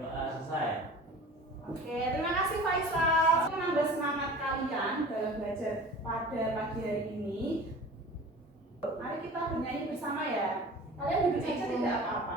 Doa selesai. Oke, terima kasih Faisal. Menambah semangat kalian dalam belajar pada pagi hari ini. Mari kita bernyanyi bersama ya. Kalian duduk saja tidak apa-apa.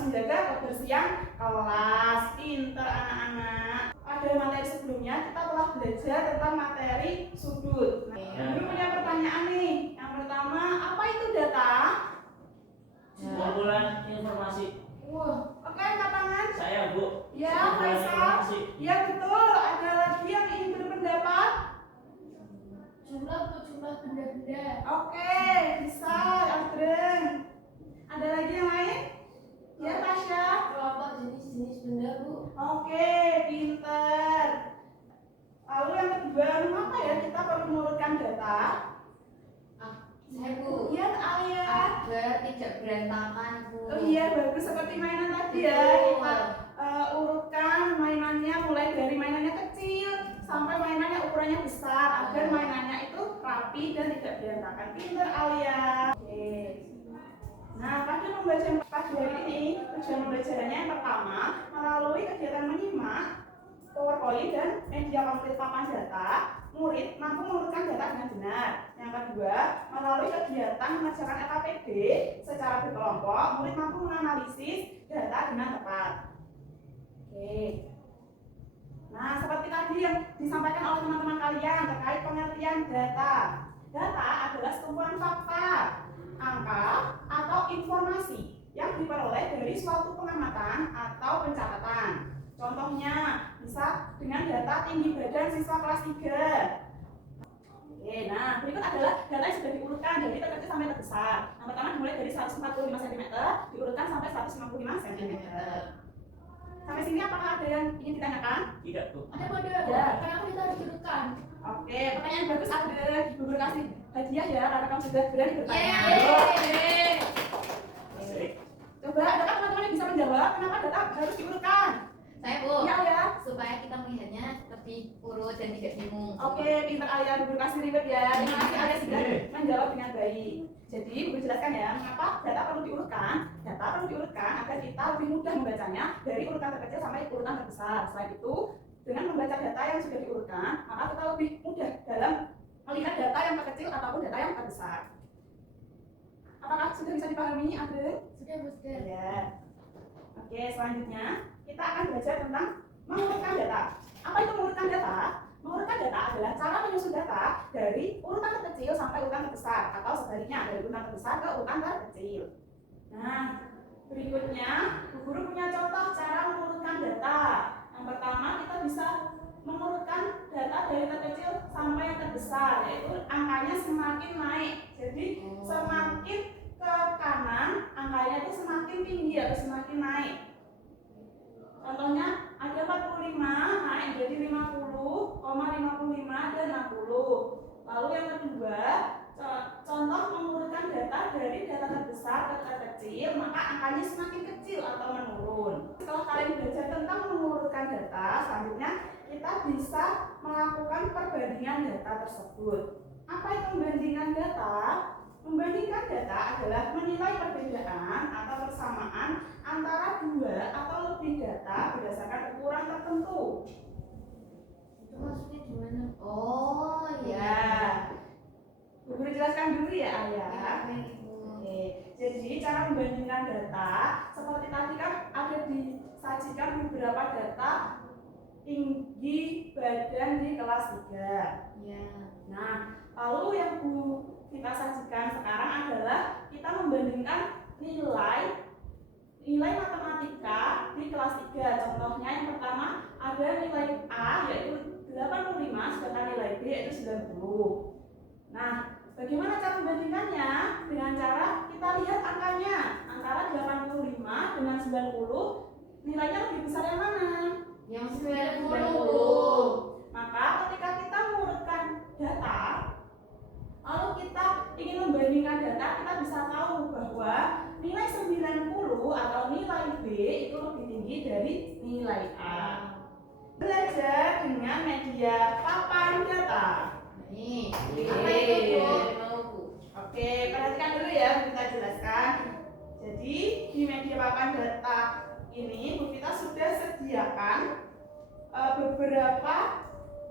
Menjaga kebersihan kelas. Pinter anak-anak. Pada materi sebelumnya kita telah belajar tentang materi sudut. Guru punya pertanyaan nih. Yang pertama, apa itu data? Kumpulan informasi. Oke, angkat tangan. Saya, Bu. Ya, Faisal. Ya, betul. Ada lagi yang ingin berpendapat? Jumlah benda-benda. Oke, bisa, Adren. Ada lagi yang lain? Ya, Tasya. Kelompok jenis-jenis benda, Bu. Oke, pinter. Lalu yang kedua, mengapa ya kita perlu menurutkan data? Saya, Bu. Iya, Alia. Agar tidak berantakan, Bu. Oh iya, bagus seperti mainan tadi ya. Kita urutkan mainannya mulai dari mainannya kecil sampai mainannya ukurannya besar agar mainannya itu rapi dan tidak berantakan. Pinter, Alia. Oke. Nah, pada pembelajaran pagi hari ini, tujuan pembelajarannya yang pertama, melalui kegiatan menyimak, PowerPoint dan media konkret papan data, murid mampu mengurutkan data dengan benar. Yang kedua, melalui kegiatan mengerjakan LKPD secara berkelompok, murid mampu menganalisis data dengan tepat. Oke. Nah, seperti tadi yang disampaikan oleh teman-teman kalian terkait pengertian data. Data adalah sekumpulan fakta, angka, atau informasi yang diperoleh dari suatu pengamatan atau pencatatan. Contohnya, bisa dengan data tinggi badan siswa kelas 3. Oke, nah berikut adalah data yang sudah diurutkan dari terkecil sampai terbesar. Yang pertama dimulai dari 145 cm, diurutkan sampai 155 cm. Sampai sini apakah ada yang ingin ditanyakan? Tidak, Bu. Ada kode. Ya. Kenapa kita harus diurutkan? Oke, pertanyaan bagus ada. Guru kasih hadiah ya karena kamu sudah berani bertanya. Coba, adakah teman-teman yang bisa menjawab kenapa data harus diurutkan? Saya, Bu. Ya, ya. Supaya kita melihatnya lebih urut dan tidak bingung. Oke, pintar Alia, guru kasih ribet ya. Terima kasih Alia sudah menjawab dengan baik. Jadi, guru jelaskan ya, mengapa data perlu diurutkan? Data perlu diurutkan agar kita lebih mudah membacanya dari urutan terkecil sampai urutan terbesar. Selain itu, dengan membaca data yang sudah diurutkan, maka kita lebih mudah dalam melihat data yang terkecil ataupun data yang terbesar. Apakah sudah bisa dipahami, Adel? Sudah, Bu. Sudah. Ya. Oke, selanjutnya kita akan belajar tentang mengurutkan data. Apa itu mengurutkan data? Mengurutkan data adalah cara menyusun data dari urutan terkecil sampai urutan terbesar atau sebaliknya dari urutan terbesar ke urutan terkecil. Nah, berikutnya guru punya contoh cara mengurutkan data. Yang pertama kita bisa mengurutkan data dari terkecil sampai yang terbesar, yaitu angkanya semakin naik. Jadi semakin ke kanan angkanya itu semakin tinggi atau semakin naik. Contohnya ada 45 naik jadi 50,55 dan 60. Lalu yang kedua, contoh mengurutkan data dari data terbesar ke terkecil, maka angkanya semakin kecil atau menurun. Setelah kalian belajar tentang mengurutkan data, selanjutnya kita bisa melakukan perbandingan data tersebut. Apa itu membandingkan data? Membandingkan data adalah menilai perbedaan atau persamaan antara dua atau lebih data berdasarkan ukuran tertentu. Itu maksudnya gimana? Oh, Ya, guru jelaskan dulu ya, Ayah. Ya, baik, Bu. Oke, jadi cara membandingkan data seperti tadi kan ada disajikan beberapa data tinggi badan di kelas 3. Ya. Nah, lalu yang Bu kita sajikan sekarang adalah kita membandingkan nilai matematika di kelas 3. Contohnya yang pertama ada nilai A yaitu 85, sedangkan nilai B yaitu 90. Nah, bagaimana cara membandingkannya? Dengan cara kita lihat angkanya. Antara 85 dengan 90, nilainya lebih besar yang mana? Yang 90. Maka ketika kita mengurutkan data, lalu kita ingin membandingkan data, kita bisa tahu bahwa nilai 90 atau nilai B itu lebih tinggi dari nilai A. Belajar dengan media papan data. Nih, apa itu, Bu? Oke, perhatikan dulu ya, kita jelaskan. Jadi di media papan data ini Bu Vita sudah sediakan beberapa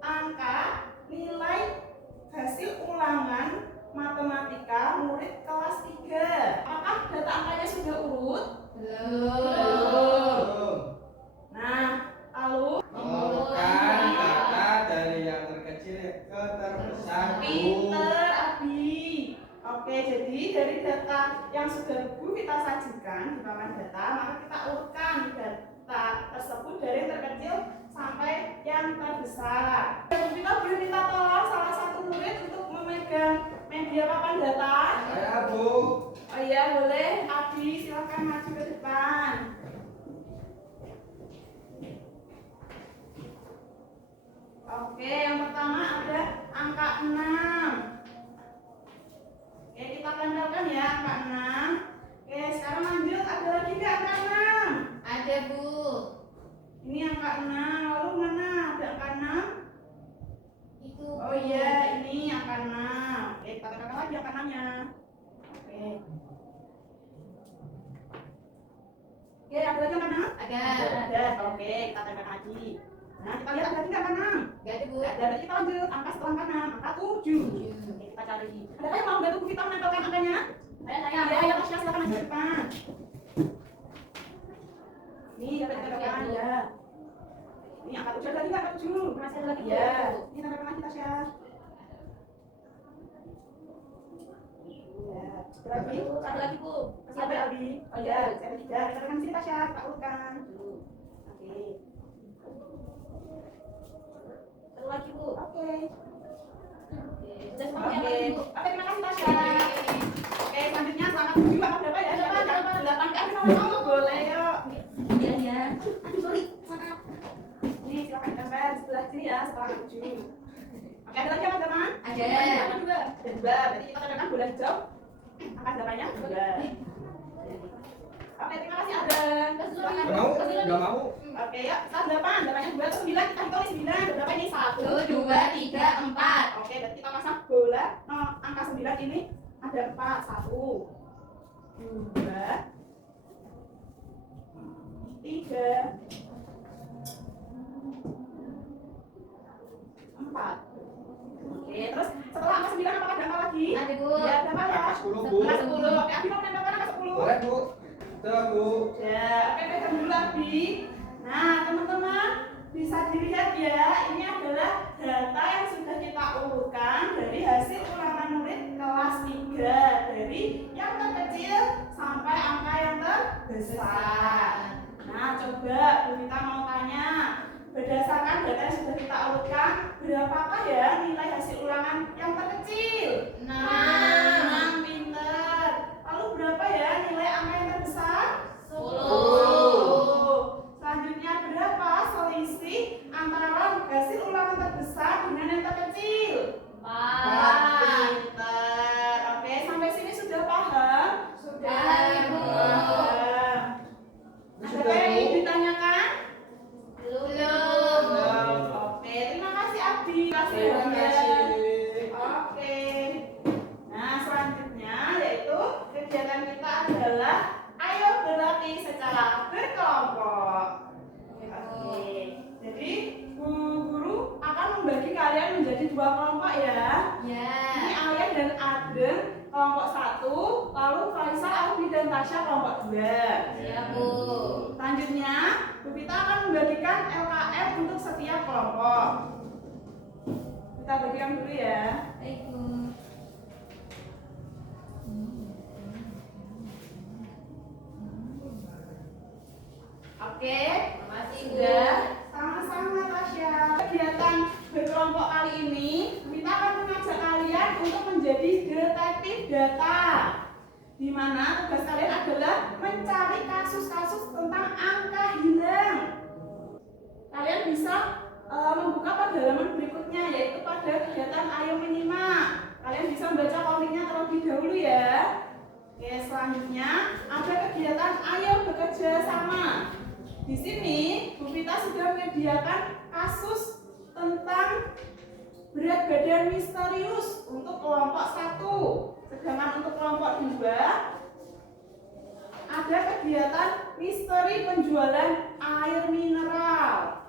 angka nilai hasil ulangan matematika murid kelas 3. Apakah data angkanya sudah urut? Belum. Nah, lalu mengurutkan data dari yang terkecil ke terbesar. pinter Abi. Oke, jadi dari data yang sudah Bu kita sajikan di papan data, maka kita urutkan data tersebut dari yang terkecil sampai yang terbesar. Bu kita boleh minta tolong salah satu murid untuk memegang media papan data. Saya, Bu. Oh iya, boleh. Abi, silakan maju ke depan. Oke, yang pertama ada angka 6. Oke, kita tempelkan ya angka 6. Oke, sekarang lanjut, ada lagi nggak angka 6? Ada, Bu. Ini angka 6, lalu mana ada angka 6? Itu. Oh iya, ini angka 6. Oke, kita tempelkan lagi angka 6-nya. Oke. Oke, ada lagi angka 6? Ada. Ada. Oke, kita tempelkan lagi. Nah, kita lihat ada lagi nggak angka 6? Gak ada, Bu. Ada, berarti kita lanjut. Angka setelah angka 6, angka 7. Oke, kita cari. Ada yang mau bantu Bu Vita menempelkan angkanya? Saya. Ya, Tasya, silakan maju ke depan. Ini dapat ditempelkan ya. Ini angka 7 ada lagi nggak angka 7? Masih ada lagi, Bu. Ya, ini tempelkan lagi Tasya. Ya, Satu lagi, Bu. masih ada Abi. Oh ya, saya ada 3. Kita tempelkan sini Tasya, kita urutkan. Oke. Satu lagi, Bu. Oke. Sudah semuanya Oke. lagi, Bu. Oke, terima kasih Tasya. Oke, selanjutnya selamat menuju angka berapa ya? 8 ke atas sama boleh yuk. Iya, iya. Aduh, sorry. Maaf. Ini silakan tempel di sebelah sini ya, setelah 7. Oke, ada lagi apa teman? Ada. Ada 2. Ada 2. Berarti kita tempelkan bola hijau. Angka 8-nya 2. Oke, terima kasih ada. Silakan. Nggak mau? Nggak mau? Oke, yuk. Kita 8, 8-nya 2 atau 9, kita hitung 9. Berapa ini? 1, 2, 3, 4. Oke, berarti kita pasang bola. Angka 9 ini ada 4. 1, 2, 3, 4. Oke, terus setelah angka 9 apakah ada angka lagi? Ada, Bu. Ya, ada apa ya? Angka 10, Bu. Angka 10. Oke, Abi mau menempelkan angka 10. Boleh, Bu. Tuh, Bu. Ya, oke, pegang dulu Abi. Nah, teman-teman bisa dilihat ya, ini adalah data yang sudah kita urutkan dari hasil ulangan murid kelas 3, dari yang terkecil sampai angka yang terbesar. Nah, coba Bu Vita mau tanya, berdasarkan data yang sudah kita urutkan, berapakah ya nilai hasil ulangan yang terkecil? 6, pinter. Lalu berapa ya nilai angka yang terbesar? 10. Selanjutnya berapa selisih antara hasil ulangan terbesar dengan yang terkecil? 4. Pinter. Oke, sampai sini sudah paham? Sudah, Ibu. Paham. Sudah, Ada yang Bu. ingin ditanyakan? Belum. Oke, terima kasih Abi. Terima kasih. Oke. Nah, selanjutnya yaitu kegiatan kita adalah ayo berlatih secara berkelompok. Oke. Jadi guru akan membagi kalian menjadi 2 kelompok ya. Ya. Ini Alia dan Adem kelompok 1, lalu Faisal, Alfi dan Tasya kelompok 2. Siap, Bu. Selanjutnya, Bu Vita akan membagikan LKM untuk setiap kelompok. Kita bagikan dulu ya. Baik, Bu. Oke, Makasih, Bu. sudah. Sama-sama Tasya. Kegiatan berkelompok kali ini, kita akan mengajak kalian untuk menjadi detektif data. Di mana tugas kalian adalah mencari kasus-kasus tentang angka hilang. Kalian bisa membuka pada halaman berikutnya, yaitu pada kegiatan Ayo Menyimak. Kalian bisa membaca komiknya terlebih dahulu ya. Oke, selanjutnya ada kegiatan Ayo Bekerja Sama. Di sini Bu Vita sudah menyediakan kasus tentang berat badan misterius untuk kelompok 1. Sedangkan untuk kelompok 2 ada kegiatan misteri penjualan air mineral.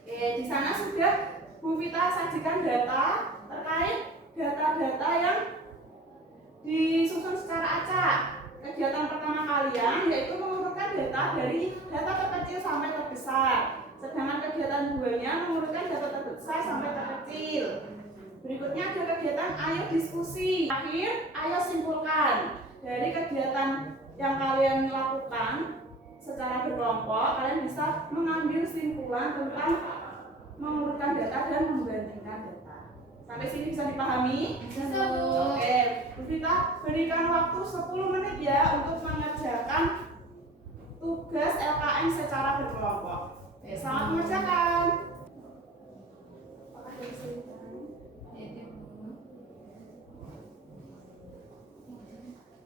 Oke, di sana sudah Bu Vita sajikan data terkait data-data yang disusun secara acak. Kegiatan pertama kalian yaitu mengurutkan data dari data terkecil sampai terbesar. Sedangkan kegiatan 2-nya mengurutkan data terbesar sampai terkecil. Berikutnya ada kegiatan Ayo Diskusi. Akhir, ayo simpulkan. Dari kegiatan yang kalian lakukan secara berkelompok, kalian bisa mengambil kesimpulan tentang mengurutkan data dan membandingkan data. Sampai sini bisa dipahami? Bisa, Bu. Oke, Bu Vita berikan waktu 10 menit ya untuk mengerjakan tugas LKM secara berkelompok. Oke, selamat mengerjakan. Apakah dari sini?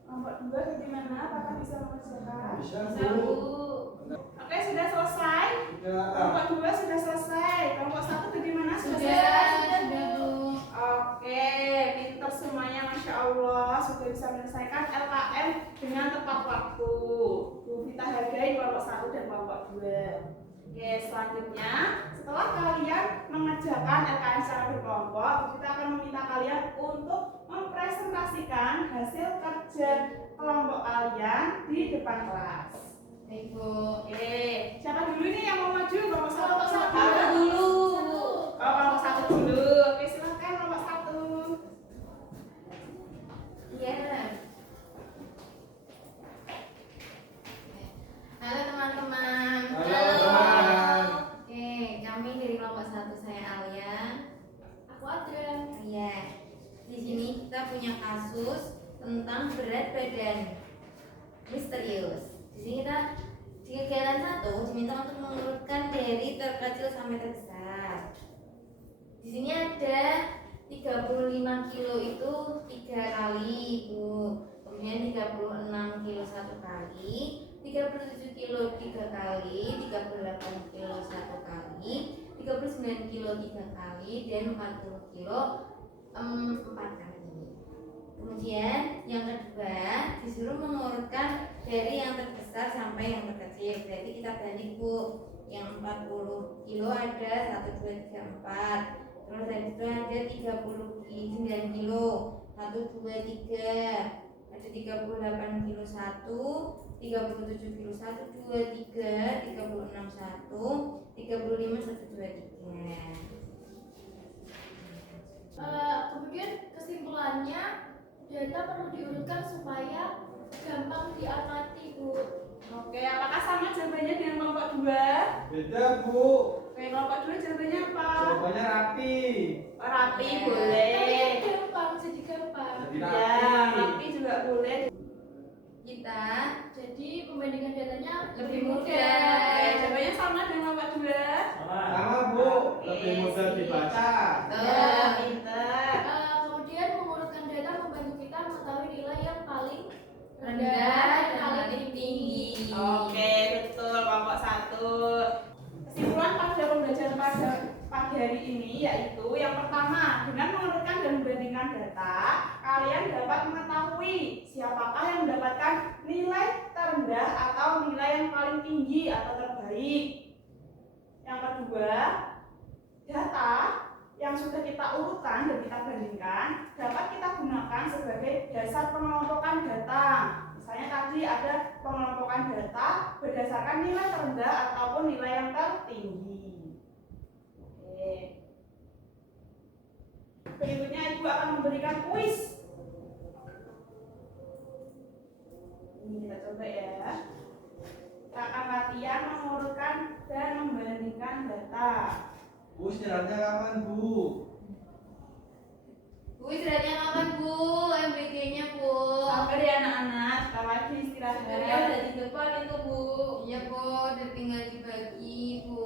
Kelompok 2 bagaimana? Apakah bisa mengerjakan? Bisa, Bisa, Bu. Bu. Oke, sudah selesai. Sudah. Kelompok 2 sudah selesai. Kelompok 1 bagaimana? Sudah, selesai? Bu. Oke, pinter semuanya, Masya Allah. Sudah bisa menyelesaikan LKM dengan tepat waktu. Bu Vita hargai kelompok 1 dan kelompok 2. Oke, selanjutnya setelah kalian mengerjakan LKM secara berkelompok, Bu Vita akan meminta kalian untuk mempresentasikan hasil kerja kelompok kalian di depan kelas. Baik, Bu. Oke, siapa dulu nih yang mau maju? Kelompok 1 atau kelompok Aku 2? dulu. Oh, kelompok 1 dulu. Oke, silakan kelompok 1. Iya. Halo teman-teman. Halo, teman. Oke, kami dari kelompok 1, saya Alia. Aku Adrian. Iya. Di sini kita punya kasus tentang berat badan misterius. Di sini kita di kegiatan 1 diminta untuk mengurutkan dari terkecil sampai terbesar. Di sini ada 35 kilo itu 3 kali, Bu. Kemudian 36 kilo 1 kali, 37 kilo 3 kali, 38 kilo 1 kali, 39 kilo 3 kali, dan 40 kilo 4 kali. Kemudian yang kedua disuruh mengurutkan dari yang terbesar sampai yang terkecil. Berarti kita balik, Bu. Yang 40 kilo ada 1, 2, 3, 4. Terus dari itu ada 39 kilo 1, 2, 3. Ada 38 kilo 1, 37 kilo 1, 2, 3, 36 1, 35 1, 2, 3. Kemudian kesimpulannya data perlu diurutkan supaya gampang diamati, Bu. Oke, apakah sama jawabannya dengan kelompok 2? Beda, Bu. Oke, kelompok 2 jawabannya apa? Jawabannya rapi. Oh, rapi Ya. boleh. Gampang, jadi gampang. Jadi Ya, rapi. rapi juga boleh. Kita Jadi pembandingan datanya lebih Oke, mudah. jawabannya sama dengan kelompok 2. Sama, Bu. Lebih mudah dibaca. Ya, pinter. Kemudian mengurutkan data membantu kita mengetahui nilai yang paling Rendah dan paling paling tinggi. Oke, betul kelompok 1. Kesimpulan pada pembelajaran pada pagi hari ini yaitu yang pertama, dengan mengurutkan dan membandingkan data, kalian dapat mengetahui siapakah yang mendapatkan nilai terendah atau nilai yang paling tinggi atau terbaik. Yang kedua, data yang sudah kita urutkan dan kita bandingkan dapat kita gunakan sebagai dasar pengelompokan data. Misalnya Misalnya tadi ada pengelompokan data berdasarkan nilai terendah ataupun nilai yang tertinggi. Oke. Berikutnya Ibu akan memberikan kuis. Ini kita coba ya. Kita akan latihan mengurutkan dan membandingkan data. Bu, istirahatnya kapan, Bu? Bu, istirahatnya kapan, Bu? MBK-nya, Bu. Sabar ya anak-anak, kita lagi istirahat. Sebenarnya udah di depan itu, Bu. Iya, Bu, udah tinggal dibagi, Bu.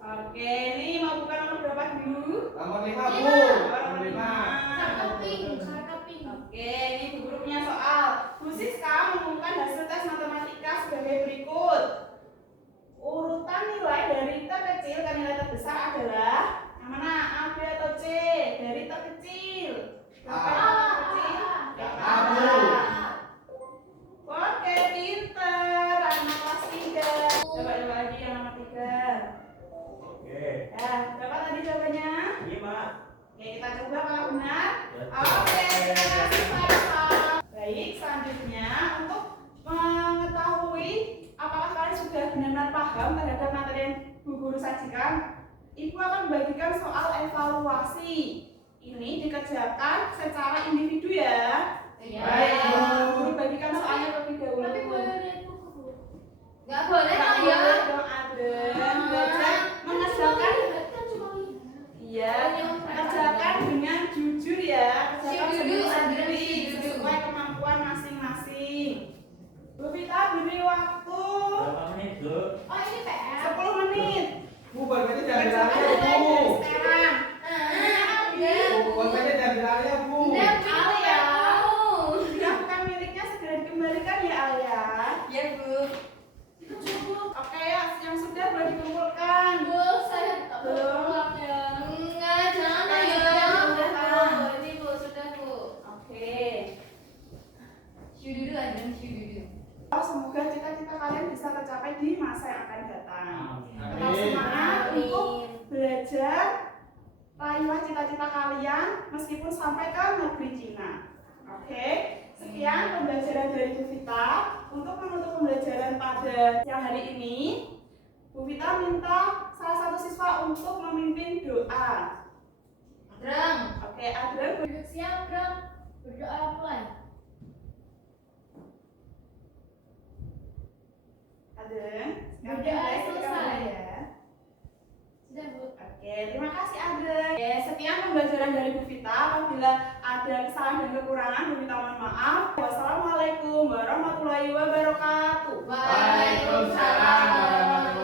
Oke, ini mau buka nomor berapa dulu? Nomor 5, Bu. Nomor 5. Kartu pink, kartu pink. Oke, ini Bu Guru punya soal. Bu Siska mengumumkan hasil tes matematika sebagai berikut. Urutan nilai dari terkecil ke nilai terbesar adalah yang mana? A, B atau C? Dari terkecil. Berapa yang terkecil? Yang A. Oke, pinter. Anak kelas 3. Coba lagi yang nomor 3. Oke. Ya, berapa tadi jawabannya? 5. Oke, kita coba kalau benar. Oke, terima kasih Pak. Baik, selanjutnya untuk mengetahui apakah kalian sudah benar-benar paham terhadap materi yang Bu Guru sajikan, Ibu akan membagikan soal evaluasi. Ini dikerjakan secara individu ya. Iya. Baik, Bu Guru bagikan soalnya terlebih dahulu. Tapi boleh lihat buku, Bu. Nggak boleh, Nggak Kak, ya. boleh dong, Aden. Belajar mengerjakan. Kan cuma lihat. Iya, kerjakan dengan jujur ya. Kerjakan Jujur, sendiri jujur. sesuai kemampuan masing-masing. Bu Vita beri waktu Berapa menit, Bu? Oh, ini PR. 10 menit. Bu, bolpetnya jangan Kerjakan diambil, mulai Bu. dari sekarang. Bu, bolpetnya jangan diambil, Bu. Udah, Alia. Bu. Jika bukan miliknya segera dikembalikan ya Alia. Iya, Bu. Itu cukup. Oke ya, yang sudah boleh dikumpulkan. Bu, saya tak Belum. pulang ya. Enggak, jangan, Oke, ayo. sudah, Bu, ini, Bu, sudah, Bu. Oke. Ciu dulu, Adem, ciu dulu. Semoga cita-cita kalian bisa tercapai di masa yang akan datang. Tetap Amin. semangat untuk belajar, raihlah cita-cita kalian meskipun sampai ke negeri Cina. Oke, sekian pembelajaran dari Bu Vita. Untuk menutup pembelajaran pada siang hari ini, Bu Vita minta salah satu siswa untuk memimpin doa. Adreng. Oke, Adreng. Duduk siap, Bro. Berdoa mulai. Adreng. Berdoa Sekarang kita selesai. mulai ya. Sudah, Bu. Oke, terima kasih Adreng. Oke, sekian pembelajaran dari Bu Vita. Apabila ada kesalahan dan kekurangan, Bu Vita mohon maaf. Wassalamualaikum warahmatullahi wabarakatuh. Waalaikumsalam warahmatullahi